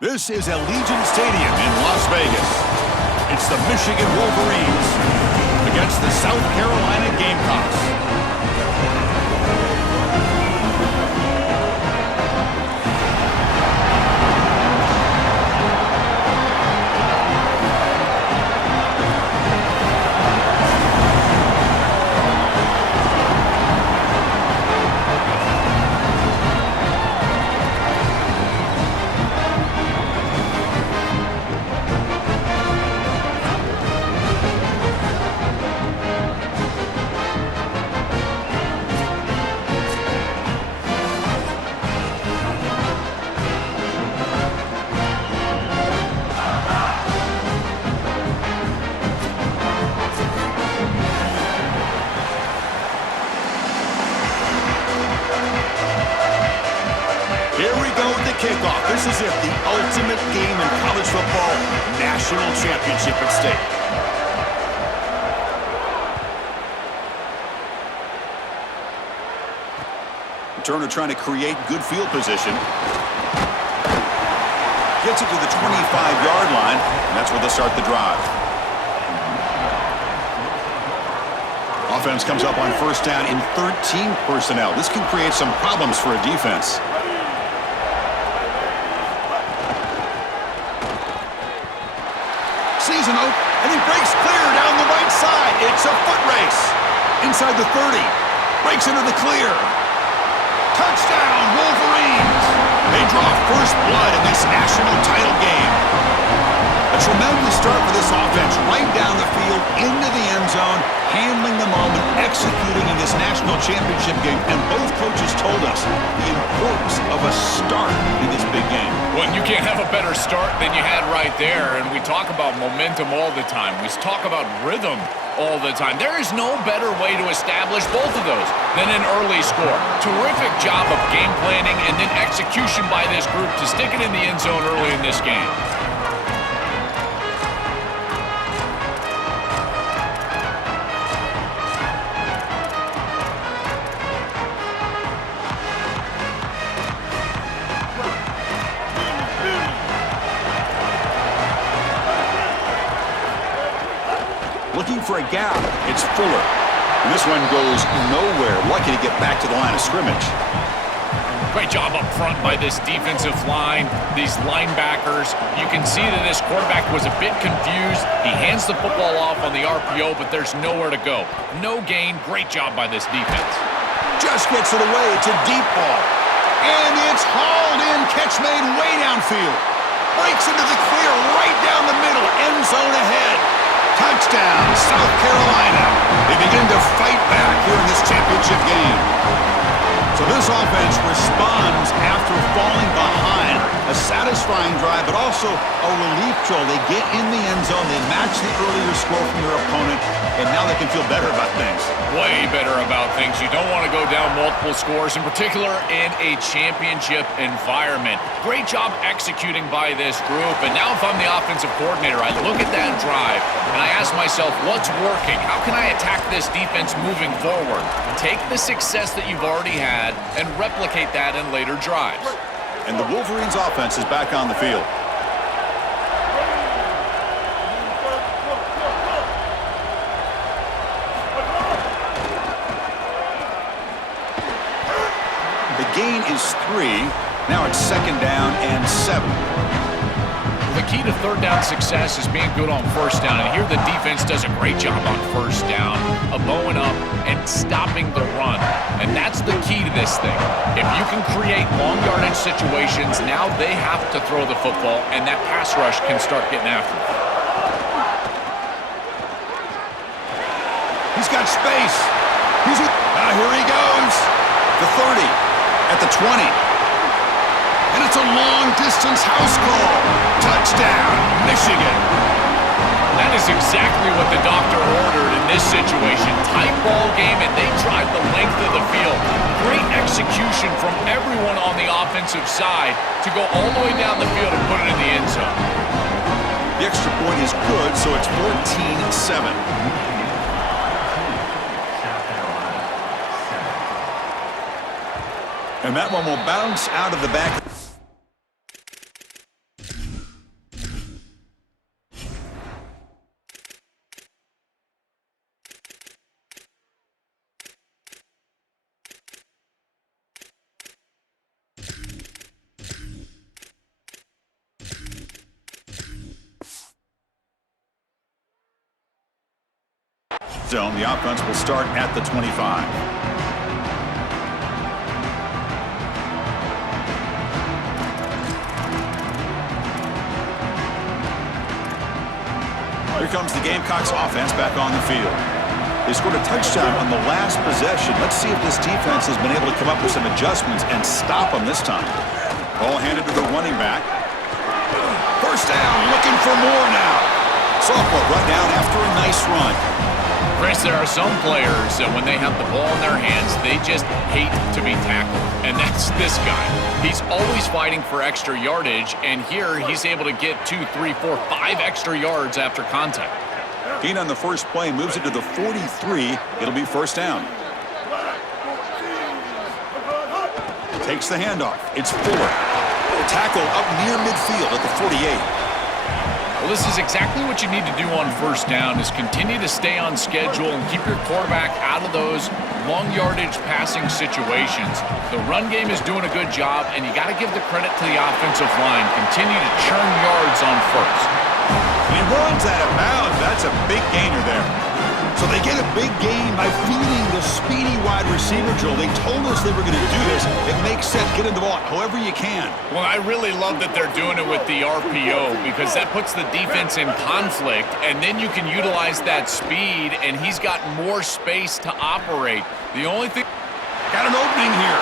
This is Allegiant Stadium in Las Vegas. It's the Michigan Wolverines against the South Carolina Gamecocks. Here we go with the kickoff. This is it, the ultimate game in college football, national championship at stake. Turner trying to create good field position. Gets it to the 25-yard line, and that's where they'll start the drive. Offense comes up on first down in 13 personnel. This can create some problems for a defense. Season open, and he breaks clear down the right side. It's a foot race. Inside the 30. Breaks into the clear. Touchdown, Wolverines. They draw first blood in this national title game. A tremendous start for this offense. Right down the field, into the end zone, handling the moment, executing in this national championship game. And both coaches told us the importance of a start in this big game. Well, you can't have a better start than you had right there. And we talk about momentum all the time. We talk about rhythm all the time. There is no better way to establish both of those than an early score. Terrific job of game planning and then execution by this group to stick it in the end zone early in this game. Looking for a gap. It's Fuller. And this one goes nowhere. Lucky to get back to the line of scrimmage. Great job up front by this defensive line, these linebackers. You can see that this quarterback was a bit confused. He hands the football off on the RPO, but there's nowhere to go. No gain. Great job by this defense. Just gets it away. It's a deep ball. And it's hauled in. Catch made way downfield. Breaks into the clear right down the middle. End zone ahead. Touchdown, South Carolina. They begin to fight back here in this championship game. So this offense responds after falling behind. A satisfying drive, but also a relief drill. They get in the end zone. They match the earlier score from their opponent, and now they can feel better about things. Way better about things. You don't want to go down multiple scores, in particular in a championship environment. Great job executing by this group. And now if I'm the offensive coordinator, I look at that drive and I ask myself, what's working? How can I attack this defense moving forward? Take the success that you've already had and replicate that in later drives. And the Wolverines offense is back on the field. The gain is 3. Now it's second down and 7. The key to third down success is being good on first down. And here the defense does a great job on first down, bowing up and stopping the run. And that's the key to this thing. If you can create long yardage situations, now they have to throw the football, and that pass rush can start getting after them. He's got space. Here he goes. The 30, at the 20. And it's a long-distance house call. Touchdown, Michigan. That is exactly what the doctor ordered in this situation. Tight ball game, and they drive the length of the field. Great execution from everyone on the offensive side to go all the way down the field and put it in the end zone. The extra point is good, so it's 14-7. And that one will bounce out of the back. zone. The offense will start at the 25. Here comes the Gamecocks offense back on the field. They scored a touchdown on the last possession. Let's see if this defense has been able to come up with some adjustments and stop them this time. Ball handed to the running back. First down, looking for more now. Sophomore run down after a nice run. Chris, there are some players that when they have the ball in their hands, they just hate to be tackled. And that's this guy. He's always fighting for extra yardage, and here he's able to get 2, 3, 4, 5 extra yards after contact. Gain on the first play moves it to the 43. It'll be first down. Takes the handoff. It's Fuller. Tackle up near midfield at the 48. Well, this is exactly what you need to do on first down is continue to stay on schedule and keep your quarterback out of those long yardage passing situations. The run game is doing a good job, and you got to give the credit to the offensive line. Continue to churn yards on first. He runs out of bounds. That's a big gainer there. So they get a big gain by feeding the speedy wide receiver drill. They told us they were going to do this. It makes sense. Get in the ball however you can. Well, I really love that they're doing it with the RPO because that puts the defense in conflict, and then you can utilize that speed, and he's got more space to operate. The only thing... Got an opening here.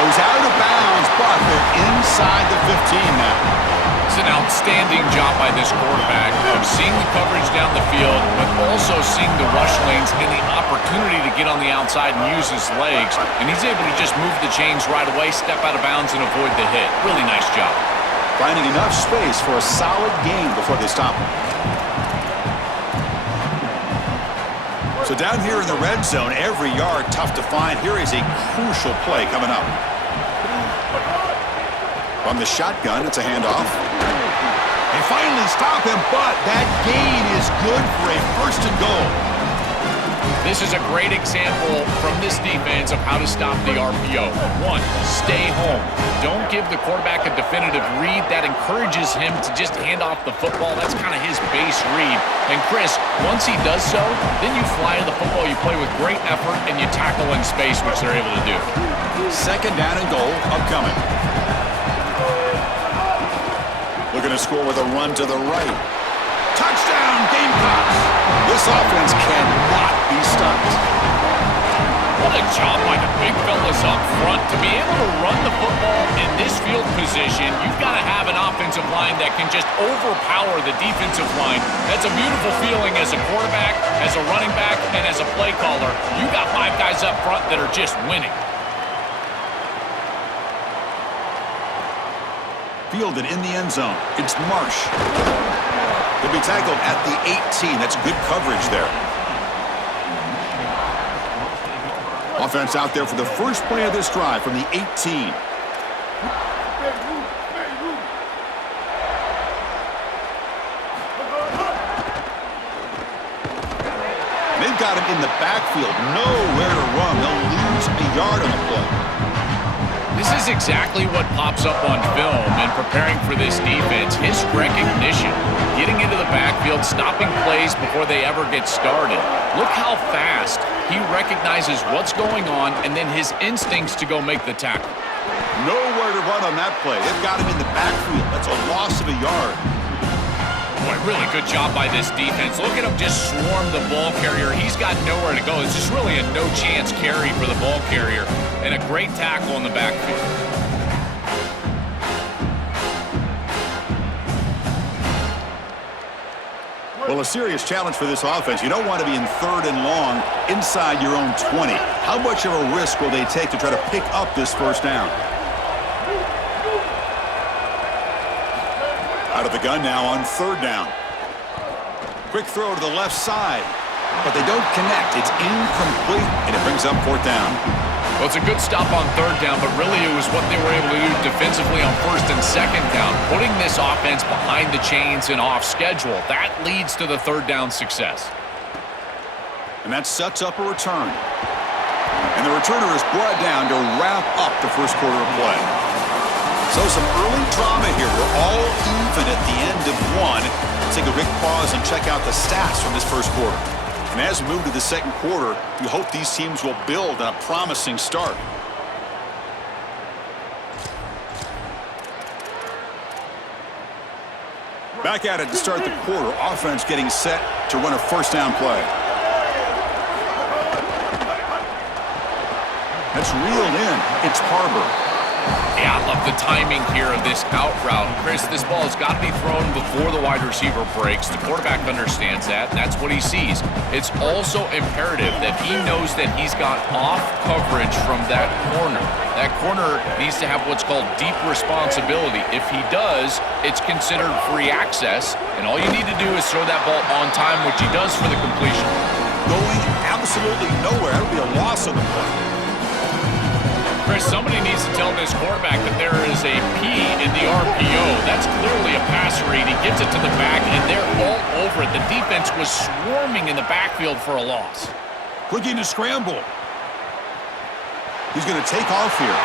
Goes out of bounds, but they're inside the 15 now. It's an outstanding job by this quarterback of seeing the coverage down the field, but also seeing the rush lanes and the opportunity to get on the outside and use his legs. And he's able to just move the chains right away, step out of bounds, and avoid the hit. Really nice job. Finding enough space for a solid gain before they stop him. So down here in the red zone, every yard tough to find. Here is a crucial play coming up. From the shotgun, it's a handoff. They finally stop him, but that gain is good for a first and goal. This is a great example from this defense of how to stop the RPO. 1, stay home. Don't give the quarterback a definitive read. That encourages him to just hand off the football. That's kind of his base read. And Chris, once he does so, then you fly to the football, you play with great effort, and you tackle in space, which they're able to do. Second down and goal upcoming. Looking to score with a run to the right. Touchdown, Gamecocks! This offense cannot be stopped. What a job by the big fellas up front. To be able to run the football in this field position, you've got to have an offensive line that can just overpower the defensive line. That's a beautiful feeling as a quarterback, as a running back, and as a play caller. You got 5 guys up front that are just winning. Fielded in the end zone. It's Marsh. He'll be tackled at the 18. That's good coverage there. Offense out there for the first play of this drive from the 18. They've got him in the backfield. Nowhere to run. They'll lose a yard on the play. This is exactly what pops up on film in preparing for this defense. His recognition, getting into the backfield, stopping plays before they ever get started. Look how fast he recognizes what's going on and then his instincts to go make the tackle. Nowhere to run on that play. They've got him in the backfield. That's a loss of a yard. Boy, really good job by this defense. Look at him just swarm the ball carrier. He's got nowhere to go. It's just really a no-chance carry for the ball carrier. And a great tackle in the backfield. Well, a serious challenge for this offense. You don't want to be in 3rd and long inside your own 20. How much of a risk will they take to try to pick up this first down? Out of the gun now on 3rd down. Quick throw to the left side, but they don't connect. It's incomplete, and it brings up 4th down. Well, it's a good stop on 3rd down, but really it was what they were able to do defensively on 1st and 2nd down, putting this offense behind the chains and off schedule. That leads to the 3rd down success. And that sets up a return. And the returner is brought down to wrap up the first quarter of play. So some early drama here. We're all even nothing at the end of one. Let's take a quick pause and check out the stats from this first quarter. And as we move to the second quarter, we hope these teams will build on a promising start. Back at it to start the quarter. Offense getting set to run a first down play. That's reeled in. It's Harbor. Yeah, I love the timing here of this out route. Chris, this ball has got to be thrown before the wide receiver breaks. The quarterback understands that, and that's what he sees. It's also imperative that he knows that he's got off coverage from that corner. That corner needs to have what's called deep responsibility. If he does, it's considered free access, and all you need to do is throw that ball on time, which he does for the completion. Going absolutely nowhere. That would be a loss on the play. Chris, somebody needs to tell this quarterback that there is a P in the RPO. That's clearly a pass read. He gets it to the back, and they're all over it. The defense was swarming in the backfield for a loss. Looking to scramble. He's going to take off here.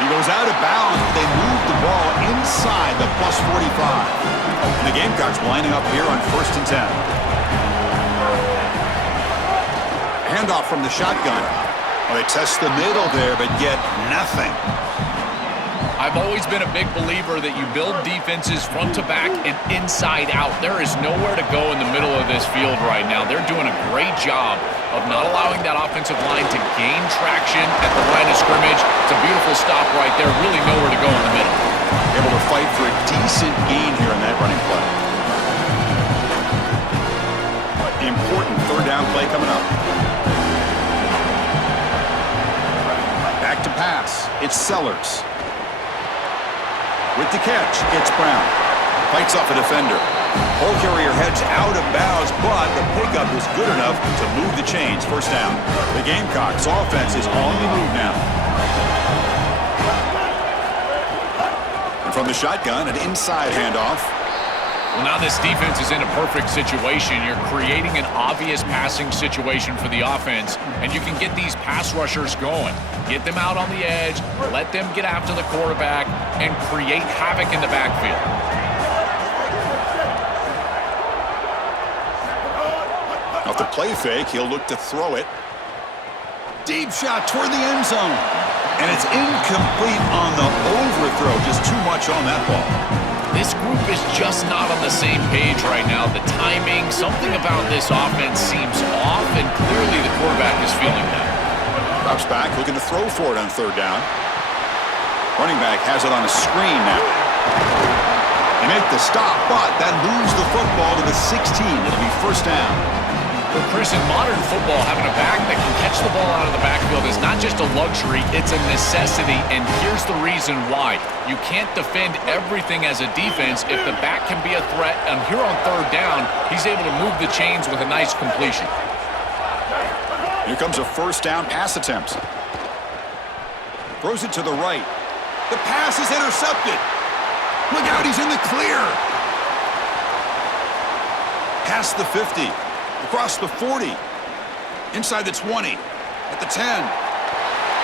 He goes out of bounds. They move the ball inside the plus 45. And the Gamecocks lining up here on 1st and 10. Handoff from the shotgun. Well, they test the middle there, but get nothing. I've always been a big believer that you build defenses front to back and inside out. There is nowhere to go in the middle of this field right now. They're doing a great job of not allowing that offensive line to gain traction at the line of scrimmage. It's a beautiful stop right there. Really nowhere to go in the middle. Able to fight for a decent gain here in that running play. Important third down play coming up. Back to pass. It's Sellers. With the catch, it's Brown. Fights off a defender. Ball carrier heads out of bounds, but the pickup is good enough to move the chains. First down. The Gamecocks offense is on the move now. And from the shotgun, an inside handoff. Well, now this defense is in a perfect situation. You're creating an obvious passing situation for the offense, and you can get these pass rushers going. Get them out on the edge, let them get after the quarterback, and create havoc in the backfield. Off the play fake, he'll look to throw it. Deep shot toward the end zone. And it's incomplete on the overthrow. Just too much on that ball. This group is just not on the same page right now. The timing, something about this offense seems off, and clearly the quarterback is feeling that. Drops back, looking to throw for it on third down. Running back has it on a screen now. They make the stop, but that moves the football to the 16. It'll be first down. Well, Chris, in modern football, having a back that can catch the ball out of the backfield is not just a luxury, it's a necessity, and here's the reason why. You can't defend everything as a defense if the back can be a threat, and here on third down, he's able to move the chains with a nice completion. Here comes a first down pass attempt. Throws it to the right. The pass is intercepted. Look out, he's in the clear. Past the 50. Across the 40. Inside the 20. At the 10.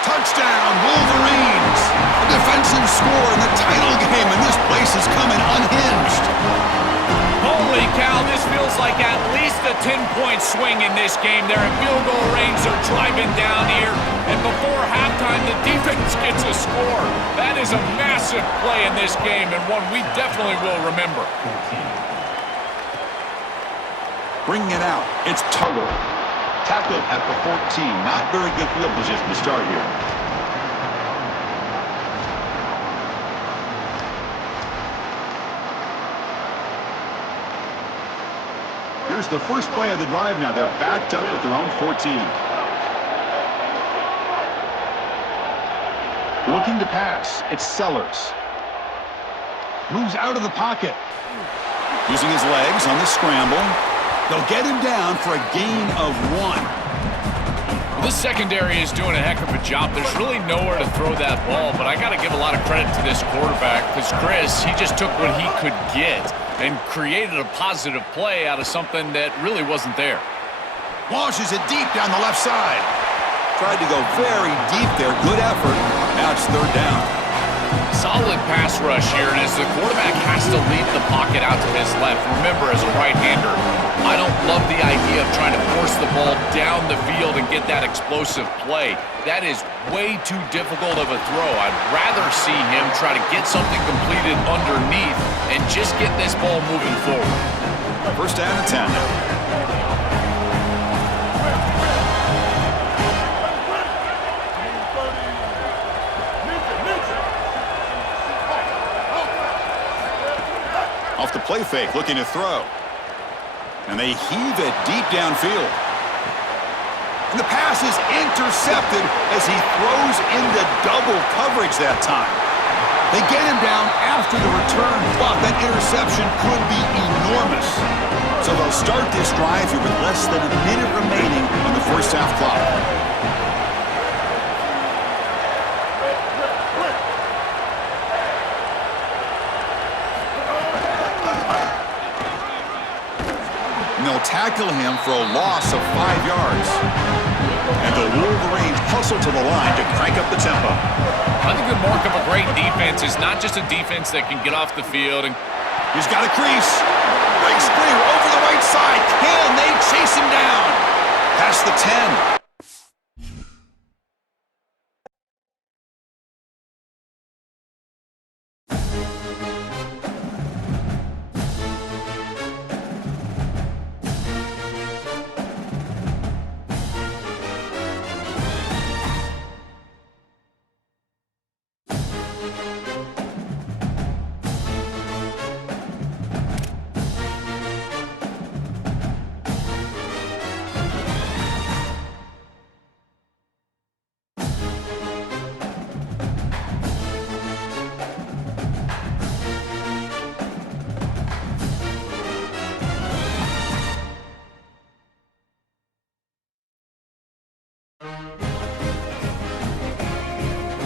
Touchdown, Wolverines. A defensive score in the title game, and this place is coming unhinged. Holy cow, this feels like at least a 10-point swing in this game. They're at field goal range, they're driving down here, and before halftime, the defense gets a score. That is a massive play in this game, and one we definitely will remember. Bringing it out, it's Tuttle. Tackled at the 14. Not very good field position to start here. Here's the first play of the drive now. They're backed up at their own 14. Looking to pass, it's Sellers. Moves out of the pocket. Using his legs on the scramble. They'll get him down for a gain of 1. Well, this secondary is doing a heck of a job. There's really nowhere to throw that ball, but I got to give a lot of credit to this quarterback because, Chris, he just took what he could get and created a positive play out of something that really wasn't there. Launches it deep down the left side. Tried to go very deep there. Good effort. Now it's third down. Solid pass rush here, and as the quarterback has to leave the pocket out to his left, remember, as a right-hander, I don't love the idea of trying to force the ball down the field and get that explosive play. That is way too difficult of a throw. I'd rather see him try to get something completed underneath and just get this ball moving forward. First down and 10 now. Off the play fake, looking to throw. And they heave it deep downfield. And the pass is intercepted as he throws into double coverage that time. They get him down after the return, but that interception could be enormous. So they'll start this drive here with less than a minute remaining on the first half clock. And they'll tackle him for a loss of 5 yards. And the Wolverines hustle to the line to crank up the tempo. I think the mark of a great defense is not just a defense that can get off the field. And he's got a crease. Breaks clear over the right side. Can they chase him down? Past the 10.